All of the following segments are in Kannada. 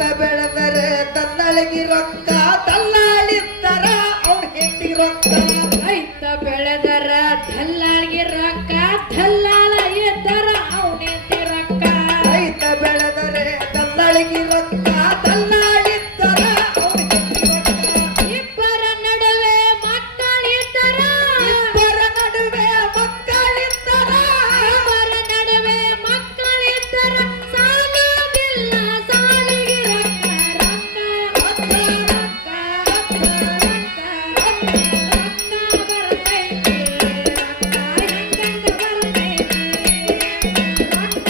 ರೈತ ಬೆಳೆದರೆ ತನ್ನಳಿಗೆ ರೊಕ್ಕ ದಲ್ಲಾಳಿತ್ತರ ಅವನ ಹೆಂಡಿ ರೊಕ್ಕ ರೈತ ಬೆಳೆದರ ದಲ್ಲಾಳಿಗೆ ರೊಕ್ಕ ದಲ್ಲಾಳ ಇದ್ದರ ಅವನೆಂತಿ ರೊಕ್ಕ ರೈತ ಬೆಳೆದರೆ ತನ್ನಳಿಗೆ ರೊಕ್ಕ ದಲ್ಲಾಳಿತ್ತರ ಅವನ ಹೆಂಡಿ ರೊಕ್ಕ ಇಬ್ಬರ ನಡುವೆ ಮಕ್ಕಳಿದ್ದರ ಇಬ್ಬರ ನಡುವೆ ಮಕ್ಕಳಿತ್ತರ ಇಬ್ಬರ ನಡುವೆ ಮಕ್ಕಳಿದ್ದರ ಸಾಲುವುದಿಲ್ಲ ಸಾಲಿಗೆ ರೊಕ್ಕ ರೊಕ್ಕ ರೊಕ್ಕ ರೊಕ್ಕ ರೊಕ್ಕ ಬರ್ತೈತಿ ರೊಕ್ಕ ಹೆಂಗಂಗ ಬರ್ತೈತಿ ರೊಕ್ಕ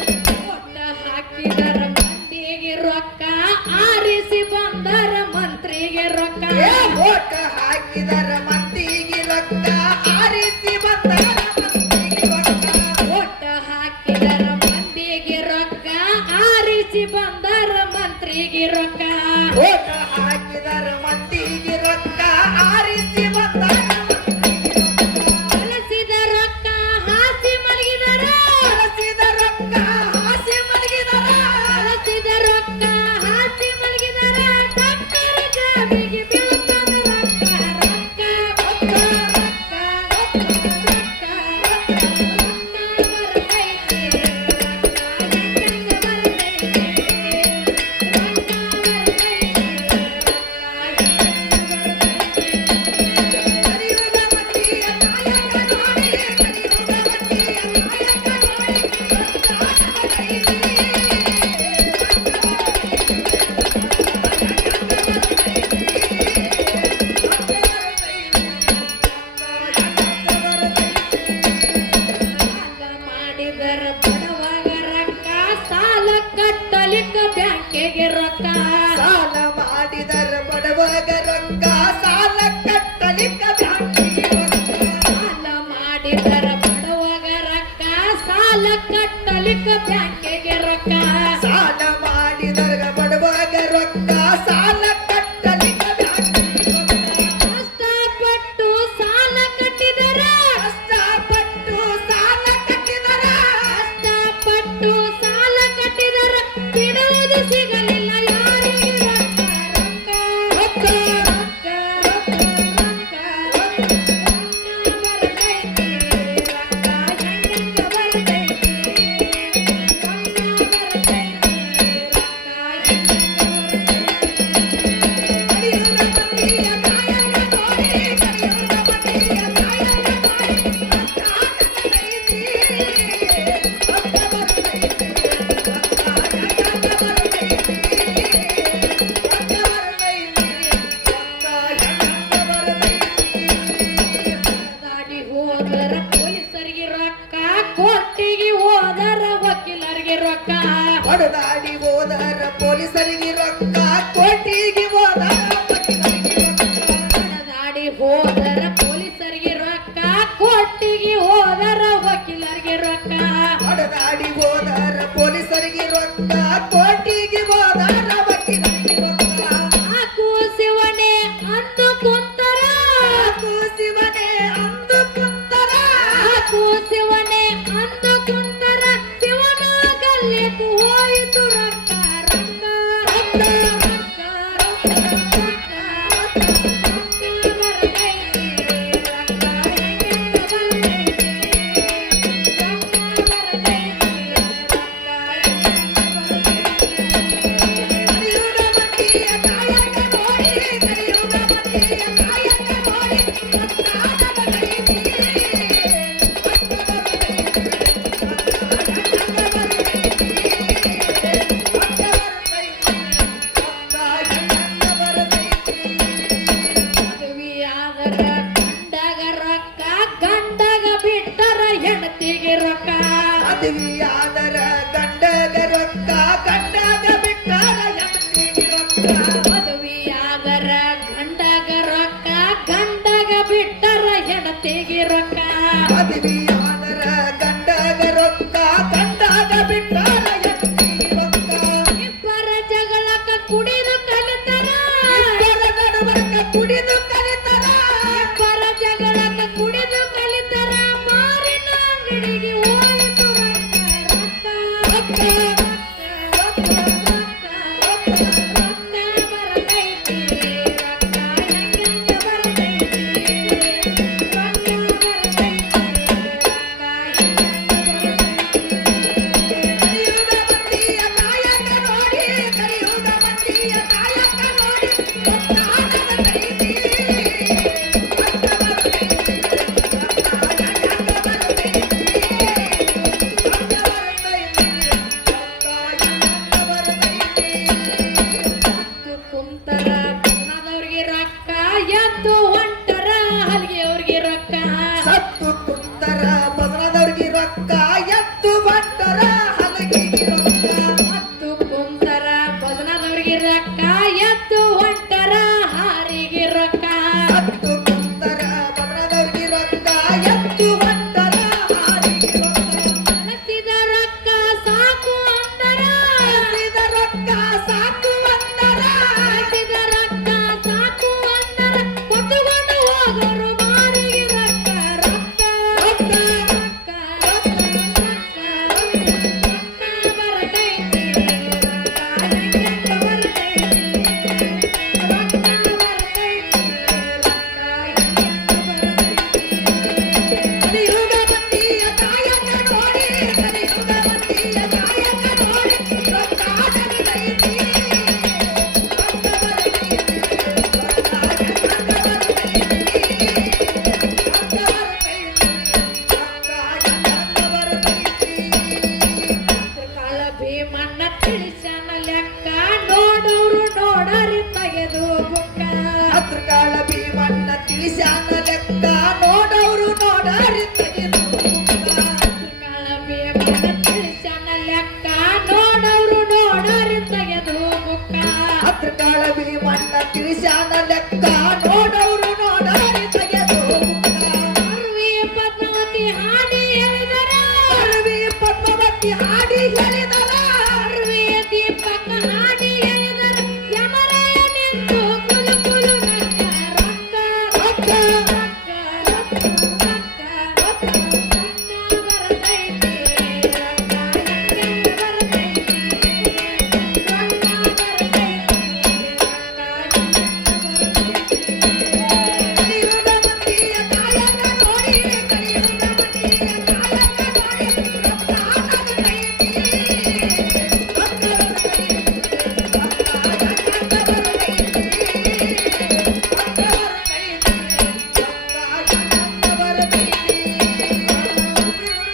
ಒಟ್ಟ ಹಾಕಿದರ ಮಂದಿಗೆ ರೊಕ್ಕ ಆರಿಸಿ ಬಂದರ ಮಂತ್ರಿಗೆ ರೊಕ್ಕ ಓಟ ಹಾಕಿದರ ಮಂದಿಗೆ ರೊಕ್ಕ ಆರಿಸಿ ಬಂದರ ಮಂದಿಗೆ ರೊಕ್ಕ ಒಟ್ಟ ಹಾಕಿದರ ಮಂದಿಗೆ ರೊಕ್ಕ ಆರಿಸಿ ಬಂದರ ಮಂತ್ರಿಗೆ ರೊಕ್ಕ ಓಟ ಹಾಕಿದರ ಮಂದಿಗೆ ರೊಕ್ಕ ಆರಿಸಿ ಬಂದರ ಬಳಸಿದ ರೊಕ್ಕ ಹಾಸಿ ಮಲಗಿದರ ಬಳಸಿದ ರೊಕ್ಕ ಹಾಸಿ ಮಲಗಿದರ ಬಳಸಿದ ರೊಕ್ಕ ಹಾಸಿ ಮಲಗಿದರ ಡಾಕ್ಟರ್ ಜಾಬಿಗೆ ಬೀಳ್ತದ ರೊಕ್ಕ ರೊಕ್ಕ ರೊಕ್ಕ ರೊಕ್ಕ ರೊಕ್ಕ ರೊಕ್ಕ ಬರ್ತೈತಿ ರೊಕ್ಕ ಹೆಂಗಂಗ ಬರ್ತೈತಿ ರೊಕ್ಕ ಬರ್ತೈತಿ ಕಲಿಯುಗ ಮಂದಿಯ ನಾಯಕ ನೋಡಿ ಕಲಿಯುಗ ಮಂದಿಯ ನಾಯಕ ನೋಡಿ ರೊಕ್ಕ ಬರ್ತೈತಿ ಸಾಲ ಮಾಡಿದರ ಬಡವಾಗ ರೊಕ್ಕ ಸಾಲ ಕಟ್ಟಲಿಕ್ಕ ಬ್ಯಾಂಕಿಗೆ ರೊಕ್ಕ ಸಾಲ ಮಾಡಿದರ ಬಡವಾಗ ರೊಕ್ಕ ಸಾಲ ಕಟ್ಟಲಿಕ್ಕ ಬ್ಯಾಂಕಿಗೆ ರೊಕ್ಕ ಸಾಲ ಮಾಡಿದರ ಬಡವಾಗ ರೊಕ್ಕ ಸಾಲ ಕಟ್ಟಲಿಕ್ಕ ಬ್ಯಾಂಕಿಗೆ ರೊಕ್ಕ ಸಾಲ ಮಾಡಿದರ ಬಡವಾಗ ರೊಕ್ಕ ಸಾಲ ಕಟ್ಟಲಿಕ್ಕ ಬ್ಯಾಂಕಿಗೆ ರೊಕ್ಕ ಕಷ್ಟಪಟ್ಟು ಸಾಲ ಕಟ್ಟಿದರ ಕಷ್ಟಪಟ್ಟು ಸಾಲ ಕಟ್ಟಿದರ ಕಷ್ಟಪಟ್ಟು ಸಾಲ ಕಟ್ಟಿದರ ಬಿಡುವುದು ಸಿಗಲಿಲ್ಲ ಯಾರಿಗೆ ರೊಕ್ಕ ರೊಕ್ಕ ರೊಕ್ಕ ರೊಕ್ಕ ರೊಕ್ಕ ರೊಕ್ಕ ಬರ್ತೈತಿ ರೊಕ್ಕ ಹೆಂಗಂಗ ಬರ್ತೈತಿ ರೊಕ್ಕ ಬರ್ತೈತಿ ರೊಕ್ಕ ಹೆಂಗಂಗ ಬರ್ತೈತಿ ಕಲಿಯುಗ ಮಂದಿಯ ನಾಯಕ ನೋಡಿ ಕಲಿಯುಗ ಮಂದಿಯ ನಾಯಕ ನೋಡಿ ರೊಕ್ಕ ಬರ್ತೈತಿ ರೊಕ್ಕ ಬರ್ತೈತಿ ರೊಕ್ಕ ಹೆಂಗಂಗ ಬರ್ತೈತಿ ರೊಕ್ಕ ಬರ್ತೈತಿ ರೊಕ್ಕ ಹೆಂಗಂಗ ಬರ್ತೈತಿ ದಾಡಿ ಹೋದರ ಪೊಲೀಸರಿಗೆ ರೊಕ್ಕ ಕೋರ್ಟಿಗೆ ಹೋದರ ವಕೀಲರಿಗೆ ರೊಕ್ಕ ಹೊಡೆದಾಡಿ ಹೋದರ ಪೊಲೀಸರಿಗೆ ರೊಕ್ಕ ಕೋಟಿಗೆ ಹೋದರ ವಕೀಲರಿಗೆ ರೊಕ್ಕ ದಾಡಿ ಹೋದರ ಪೊಲೀಸರಿಗೆ ರೊಕ್ಕ ಕೋರ್ಟಿಗೆ ಹೋದರ ವಕೀಲರಿಗೆ ರೊಕ್ಕ ಹೊಡೆದಾಡಿ ಹೋದರ ಪೊಲೀಸರಿಗೆ ರೊಕ್ಕ ಕೋಟಿಗೆ ಹೋದರ ವಕೀಲರಿಗೆ ರೊಕ್ಕ ಹಾಕು ಶಿವನೇ ಅಂದು ಕುಂತರ ಹಾಕು ಶಿವನೇ ಅಂದು ಕುಂತರ ಹಾಕು ಶಿವನೇ ಅಂದು ಕುಂತರ ಶಿವನ ಗಲ್ಲಿಗೆ ಹೋಯಿತು ರೊಕ್ಕ ರೊಕ್ಕ ರೊಕ್ಕ ಕುಡಿದು ಕಲಿತಾರ ಇಬ್ಬರ ನಡವಳಿಕ ಕುಡಿದು ಕಲಿತಾರ ಇಬ್ಬರ ಜಗಳಕ್ಕ ಕುಡಿದು ಕಲಿತಾರ ಮಾರಿನ ಅಂಗಡಿಗೆ ಹೋಯಿತು ರೊಕ್ಕ ರೊಕ್ಕ ರೊಕ್ಕ ರೊಕ್ಕ ರೊಕ್ಕ ಬರ್ತೈತಿ ರೊಕ್ಕ ಹೆಂಗೆಂಗ ಬರ್ತೈತಿ ರೊಕ್ಕ ಬರ್ತೈತಿ ರೊಕ್ಕ ಹೆಂಗೆಂಗ ಬರ್ತೈತಿ ಕಲಿಯುಗ ಮಂದಿಯ ಕಾಯಕ ನೋಡಿ ಕಲಿಯುಗ ಮಂದಿಯ ಕಾಯಕ ನೋಡಿ ಗೊತ್ತಾಗ ಬರ್ತೈತಿ ರೊಕ್ಕ ಬರ್ತೈತಿ ರೊಕ್ಕ ಹೆಂಗ ಬರ್ತೈತಿ ರೊಕ್ಕ ಬರ್ತೈತಿ ರೊಕ್ಕ ಹೆಂಗ ಬರ್ತೈತಿ ಹತ್ತು ಕುಂತರ ಬಣ್ಣದವ್ರಿಗೆ ರೊಕ್ಕ ಎದ್ದು ಹೊಂಟರ ಹಲ್ಗೆಯವ್ರಿಗೆ ರೊಕ್ಕ ಸತ್ತು ಕುಂತರ ಬದನದವ್ರಿಗೆ ರೊಕ್ಕ ಎತ್ತು ಬಂಟರ ಹಲಗಿಗೆ ರೊಕ್ಕ ಹತ್ತು ಕುಂತರ ಭಜನದವ್ರಿಗೆ ರೊಕ್ಕ ಎದ್ದು ಹೊಂಟರ ಹಾರಿಗೆ ರೊಕ್ಕ ಸತ್ತು ಕುಂತರ ಬದನದವ್ರಿಗೆ ರೊಕ್ಕ ಎತ್ತು ಬಂಟರ ಹಾರಿಗೆ ರೊಕ್ಕ ಕಳಿಸಿದ ರೊಕ್ಕ ಸಾಕು ಅಂದರ ಹಸಿದ ರೊಕ್ಕ ಸಾಕು ಅಂದರ ಕಳಿಸಿದ ರೊಕ್ಕ ಸಾಕು ಅಂದರ ಕೊಟ್ಟುಕೊಂಡು ಹೋದರು ಮಾರಿಗೆ ರೊಕ್ಕ ರೊಕ್ಕ ರೊಕ್ಕ ರೊಕ್ಕ ರೊಕ್ಕ ರೊಕ್ಕ ಬರ್ತೈತಿ ರೊಕ್ಕ ಹೆಂಗೆಂಗ ಬರ್ತೈತಿ ರೊಕ್ಕ ಬರ್ತೈತಿ ರೊಕ್ಕ ಹೆಂಗೆಂಗ ಬರ್ತೈತಿ ಕಲಿಯುಗ ಮಂದಿಯ ಕಾಯಕ ನೋಡಿ ಕಲಿಯುಗ ಮಂದಿಯ ಕಾಯಕ ನೋಡಿ ರೊಕ್ಕ ಬರ್ತೈತಿ ರೊಕ್ಕ ಬರ್ತೈತಿ ರೊಕ್ಕ ಹೆಂಗ ಬರ್ತೈತಿ ರೊಕ್ಕ ಬರ್ತೈತಿ ಕಾಳ ಭೀಮಣ್ಣ ತಿಳಿಸನ ಲೆಕ್ಕ ನೋಡೋರು ನೋಡರಿ ತೆಗೆದು ಬುಕ್ಕ ಅದ್ರಗಾಳ ಭೀಮಣ್ಣ ತಿಳಿಸ್ಯಾನ ಲೆಕ್ಕ ನೋಡೋರು ನೋಡಾರಿ ತೆಗೆದು ಕಾಳ ಭೀಮಣ್ಣ ತಿಳಿಸನ ಲೆಕ್ಕ ನೋಡೋರು ನೋಡರಿ ತೆಗೆದು ಬುಕ್ಕ ಅದ್ರಗಾಳ ಭೀಮಣ್ಣ ತಿಳಿಸ್ಯಾನ ಲೆಕ್ಕ